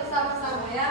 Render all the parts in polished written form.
bersama-sama ya.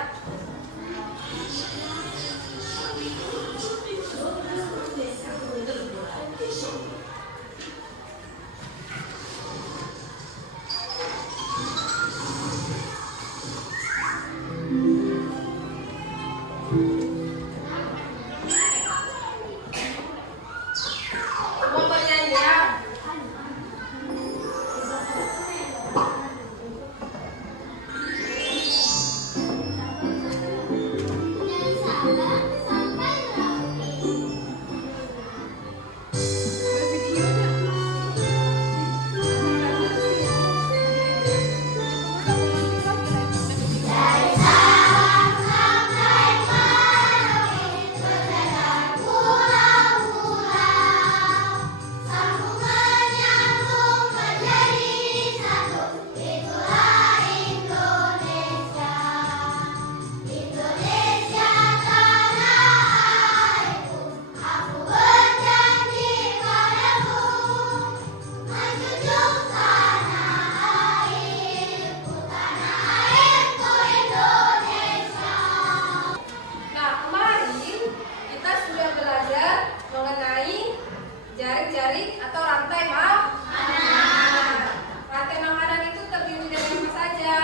Jaring atau rantai makanan. Rantai makanan itu terdiri dari apa saja?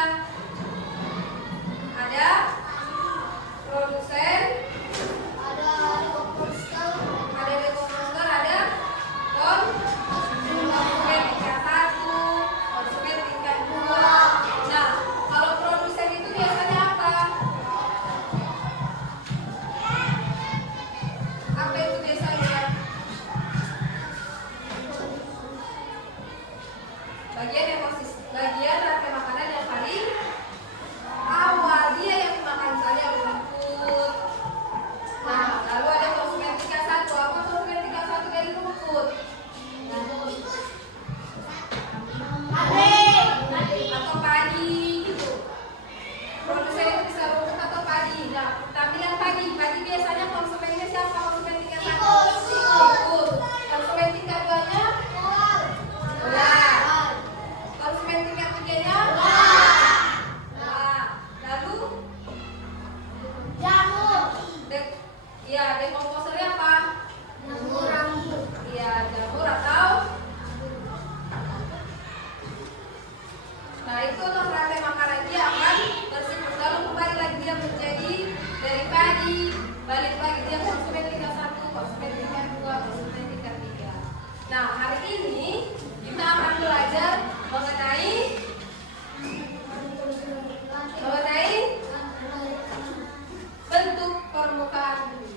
Ada produsen, ada dekomposer, ada konsumen tingkat 1, konsumen tingkat 2. Nah, kalau produsen itu biasanya apa? Apa itu biasanya? Bagian rantai makanan yang paling awal, dia yang makan misalnya rumput. Nah, lalu ada konsumen tingkat 1. Apa konsumen tingkat 1 dari rumput? Atau padi gitu. Produsen itu bisa rumput atau padi. Nah, tampilan padi biasanya konsumennya siapa? Konsumen tingkat 1 konsumen tingkat 2-nya konsumen tingkat 3-nya lalu jamur. Dekomposernya apa? Jamur. Iya, jamur atau nah itu untuk rantai makanan dia akan tersebut. Lalu kembali lagi dia menjadi dari padi, balik lagi dia konsumen tingkat 1, konsumen tingkat 2, konsumen tingkat 3. Nah, hari ini kita akan belajar mengenai bentuk permukaan bumi.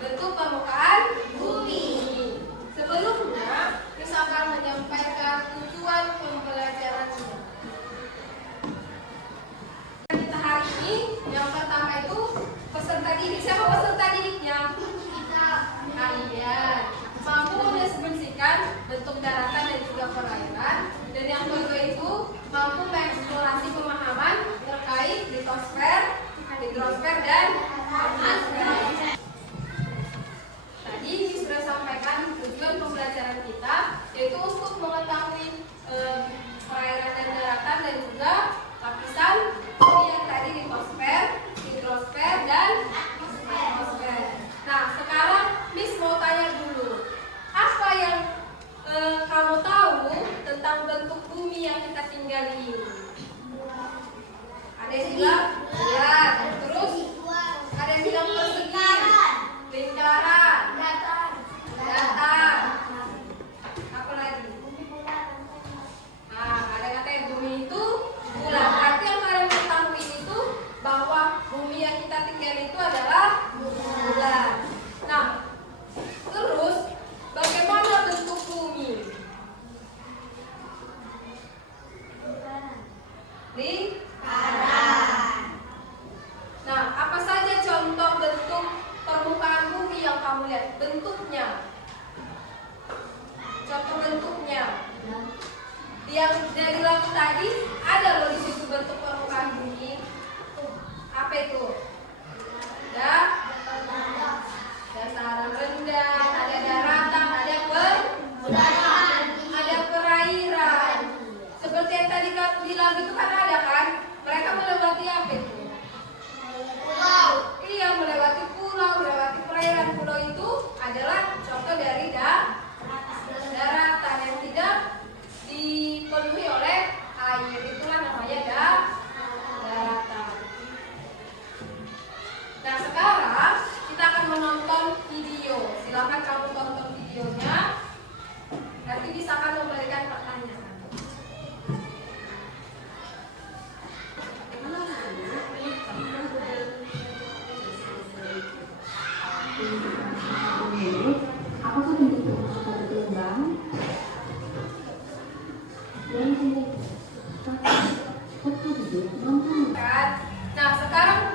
Bentuk permukaan bumi. Sebelumnya kita akan menyampaikan tujuan pembelajarannya. Kita hari ini yang pertama itu peserta didik. Siapa peserta didiknya? Kalian mampu mendeskripsikan bentuk daratan dan juga perairan. Dan yang kedua itu mampu mengeksplorasi pemahaman terkait litosfer, hidrosfer, dan atmosfer. Tadi sudah sampaikan tujuan pembelajaran kita, yaitu untuk mengetahui perairan dan daratan dan juga lapisan yang tadi litosfer, hidrosfer, dan atmosfer. Nah, sekarang Miss mau tanya dulu, apa yang kamu tahu tentang bentuk bumi yang kita tinggali ini? Ada yang bilang bulat, terus ada yang bilang persegi, lingkaran, datar, apa lagi? Nah, ada yang katanya bumi itu bulat. Berarti yang kalian ketahui itu bahwa bumi yang kita tinggali itu adalah bulat. Nah, terus bagaimana bentuk bumi? Lingkaran.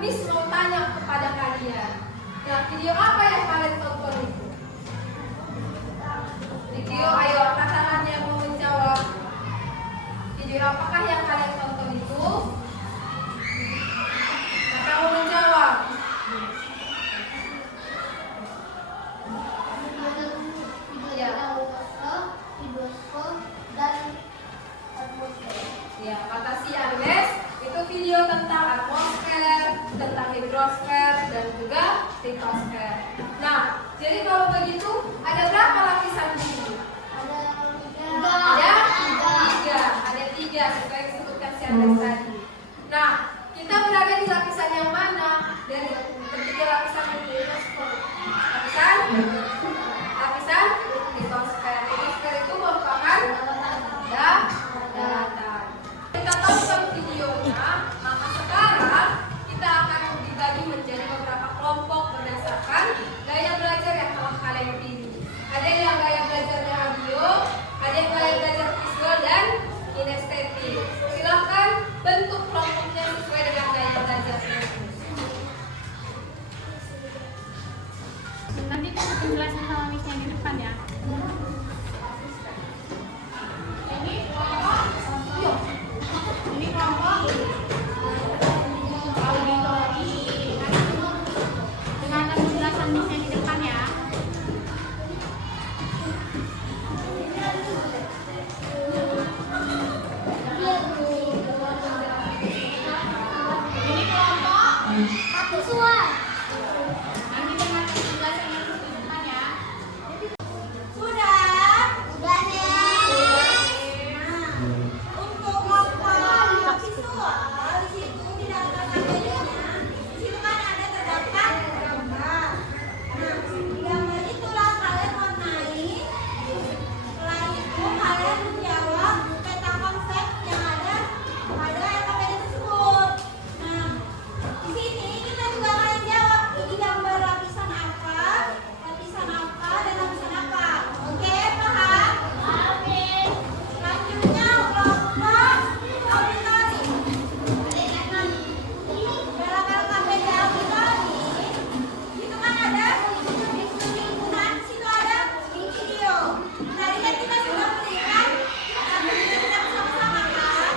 Miss mau tanya kepada kalian. Nah, video apa yang kalian tonton itu? Video, ayo pasangan yang mau menjawab. Video apakah yang kalian tonton itu? Siapa mau menjawab? Ya, kata si Agnes itu video tentang atmosfer, tentang hidrosfer, dan juga litosfer. Nah, jadi kalau begitu ada berapa lapisan bumi? Ada tiga sesuai yang disebutkan si Agnes tadi. Nah, kita berada di lapisan yang mana dari ketiga lapisan itu? Lapisan litosfer. Litosfer itu merupakan daratan. Kita tonton videonya, maka sekarang kita akan dibagi menjadi beberapa kelompok berdasarkan gaya belajar yang telah kalian pilih. Ada yang gaya belajarnya audio, ada yang gaya belajar visual dan kinestetik. Silakan bentuk kelompoknya sesuai dengan gaya belajarnya. Nanti kita penjelasan sama Miss yang di depan ya. Ini kelompok auditori. Dengan penjelasan Miss yang di depan ya. Ini kelompok visual. Nanti dengan penjelasan yang di depan ya. Untuk kelompok visual di situ di dalam materinya, di situ kan ada terdapat gambar. Nah, di gambar itulah kalian warnai. Setelah itu kalian menjawab peta konsep yang ada pada LKPD tersebut. Nah, di sini kita juga akan jawab ini gambar lapisan apa, dan lapisan apa. Oke, paham? Selanjutnya kelompok auditori. Dalam LKPD auditori itu kan ada diskusi lingkungan, situ ada video. Tadi kan kita sudah berikan kita bersama-sama kan.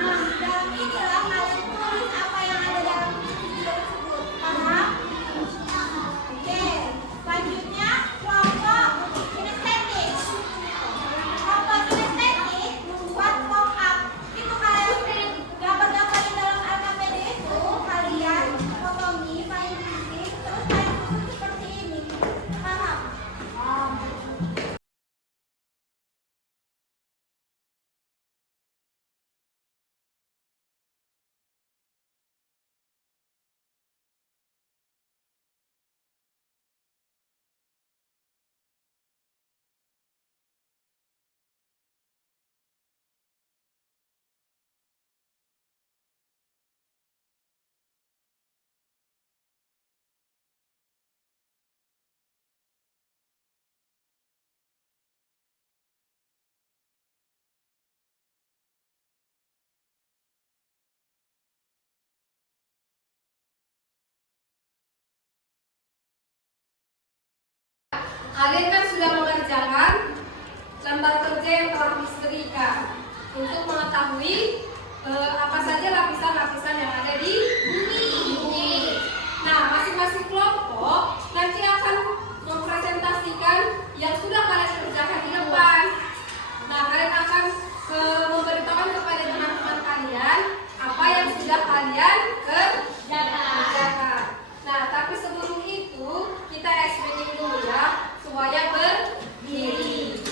Nah, dalam inilah kalian tulis apa yang ada dalam video tersebut. Paham? Oke, selanjutnya kelompok kinestetik. Kelompok kinestetik membuat mock-up. Itu kalian gambar-gambar di dalam LKPD itu kalian potongi, paling titik, terus kalian susun seperti ini. Paham? Kalian kan sudah mengerjakan lembar kerja yang telah disediakan untuk mengetahui apa saja lapisan-lapisan yang ada di bumi. Nah, masing-masing kelompok nanti akan mempresentasikan yang sudah kalian kerjakan di depan. Nah, kalian akan memberitahukan kepada teman-teman kalian apa yang sudah kalian kerjakan. Nah, tapi sebelum itu kita explaining dulu ya. Semuanya berdiri.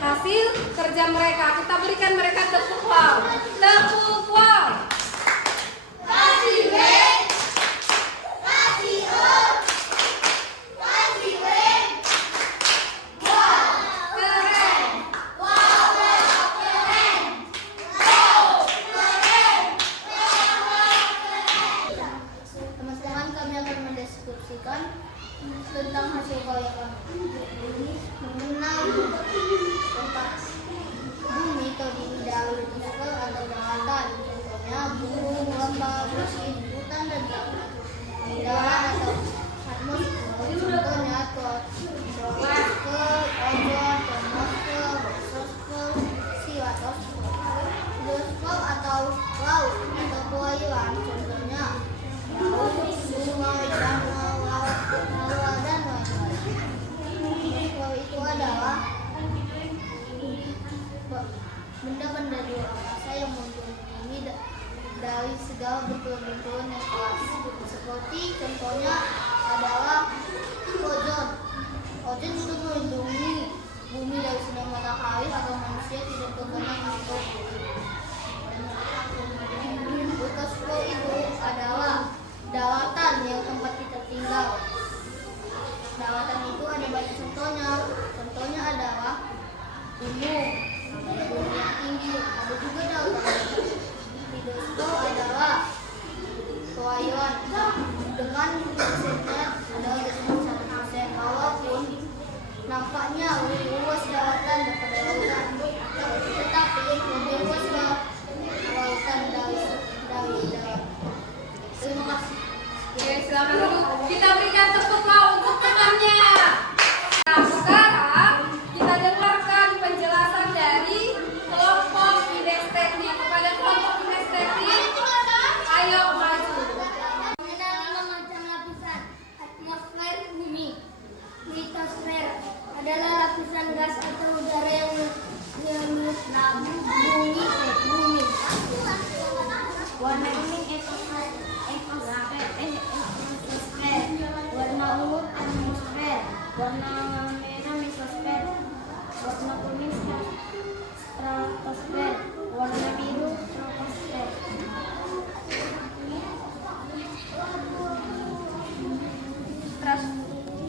hasil kerja mereka. Kita berikan mereka tepuk wow. Tepuk wow. Kasih W, kasih O, kasih W. Wow, Keren. wow, keren. Wow, keren. Teman-teman, kami akan mendeskripsikan tentang hasil karya kami. Ini mengenal tempat bumi terdiri litosfer atau daratan. Contohnya gunung, lembah, bukit, hutan dan laut. Udara atau atmosfer. Contohnya troposfer, ozon, termosfer, mesosfer, stratosfer. Hidrosfer atau laut atau perairan. Contohnya laut, sungai, danau, laut, rawa, dan lain-lain. Atmosfer itu adalah benda-benda di luar angkasa yang melindungi dari segala benturan-benturan yang keras. Seperti contohnya adalah ozon. Ozon itu melindungi bumi dari sinar matahari agar manusia tidak terkena mikroba. Litosfer itu adalah daratan yang tempat kita tinggal. Daratan itu ada banyak contohnya. Contohnya adalah gunung yang tinggi. Ada juga daratan. Hidrosfer adalah perairan dengan persennya adalah 1%. Walaupun nampaknya lebih luas daratan daripada lautan, tetapi lebih luas lautan dari darat. Terima kasih. Oke, selamat duduk. Kita berikan tepuk wow untuk temannya. Nah, sekarang kita dengarkan penjelasan dari kelompok kinestetik. Kepada kelompok kinestetik, ayo maju. Mengenal 5 macam lapisan. Atmosfer bumi. Litosfer adalah lapisan gas atau udara yang menyelimuti bumi. Warna kuning eksosfer. Warna ungu atmosfer. Warna merah mesosfer. Warna kuning stratosfer. Warna biru troposfer.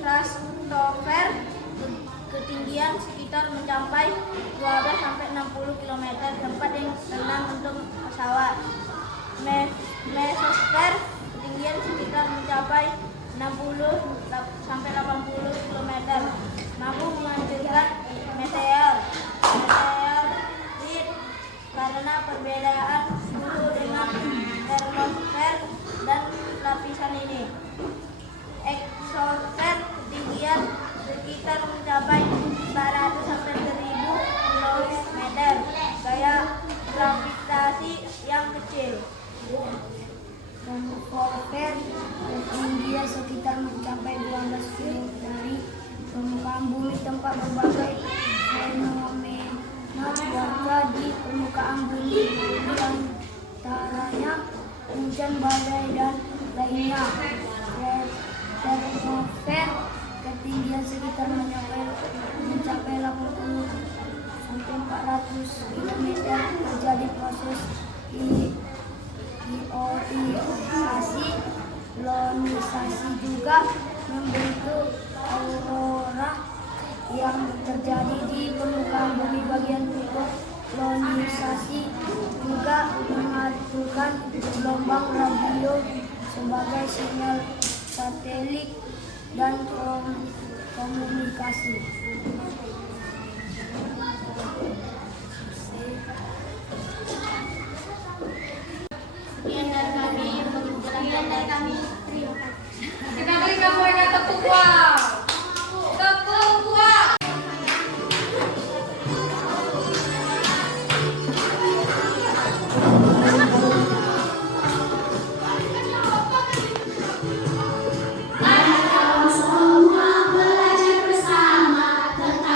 Stratosfer ketinggian sekitar mencapai 12 sampai 60 km, tempat yang tenang untuk pesawat. Mesosfer ketinggian sekitar mencapai 60 sampai 80 km, mampu menghasilkan meteor karena perbedaan suhu dengan termosfer dan lapisan ini. Eksosfer ketinggian sekitar mencapai 400 sampai 1000 km, gaya gravitasi yang kecil. Troposfer ketinggian sekitar mencapai 12 km dari permukaan bumi, tempat berbagai fenomena cuaca di permukaan bumi, di antaranya hujan, badai, dan lainnya. Termosfer ketinggian sekitar mencapai 80 sampai 400 km, terjadi proses ionisasi juga membentuk aurora yang terjadi di permukaan bumi. Bagian ionisasi juga menghasilkan gelombang radio sebagai sinyal satelit dan komunikasi. Sekian dari kami. Terima kasih. Kita berikan mereka tepuk wow. Tepuk wow. Mari kita semua belajar bersama tentang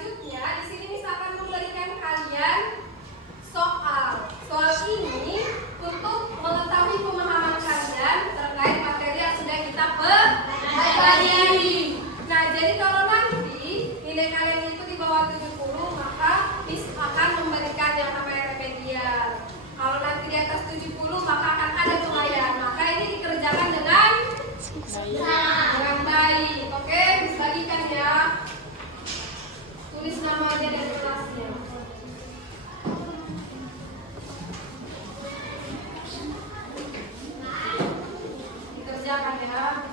selanjutnya di sini misalkan memberikan kalian soal. Soal ini untuk mengetahui pemahaman kalian terkait materi yang sudah kita pelajari. Nah, jadi kalau nanti nilai kalian itu di bawah 70, maka Miss akan memberikan yang namanya remedial. Kalau nanti di atas 70, maka akan ada pengayaan. Maka ini dikerjakan dengan baik. Oke, Miss bagikan ya. Tulis namanya dan kelasnya. Dikerjakan ya.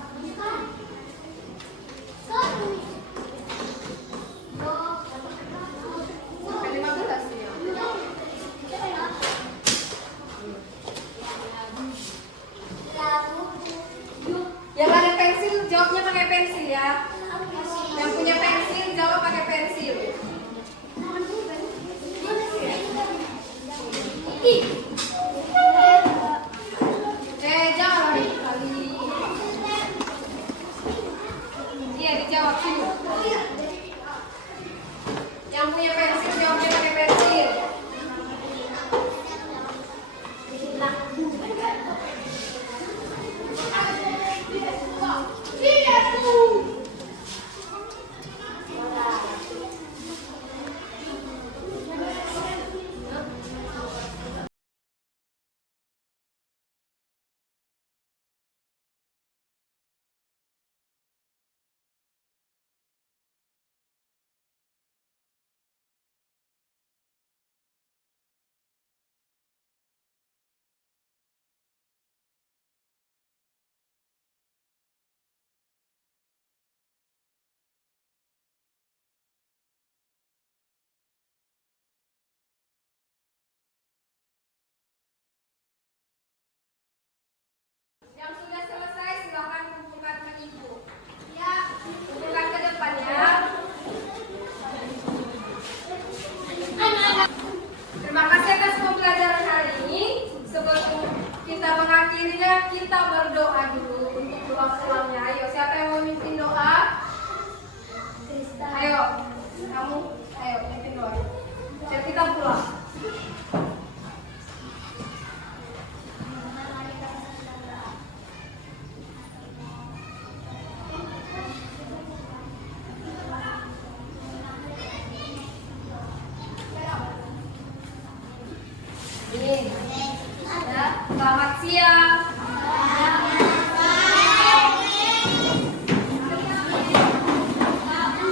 Sampai 15 ya. Yang ada pensil jawabnya pakai pensil ya. Yang punya pensil jawab pakai pensil. Jawab kali. Iya dijawab sini. Yang punya pensil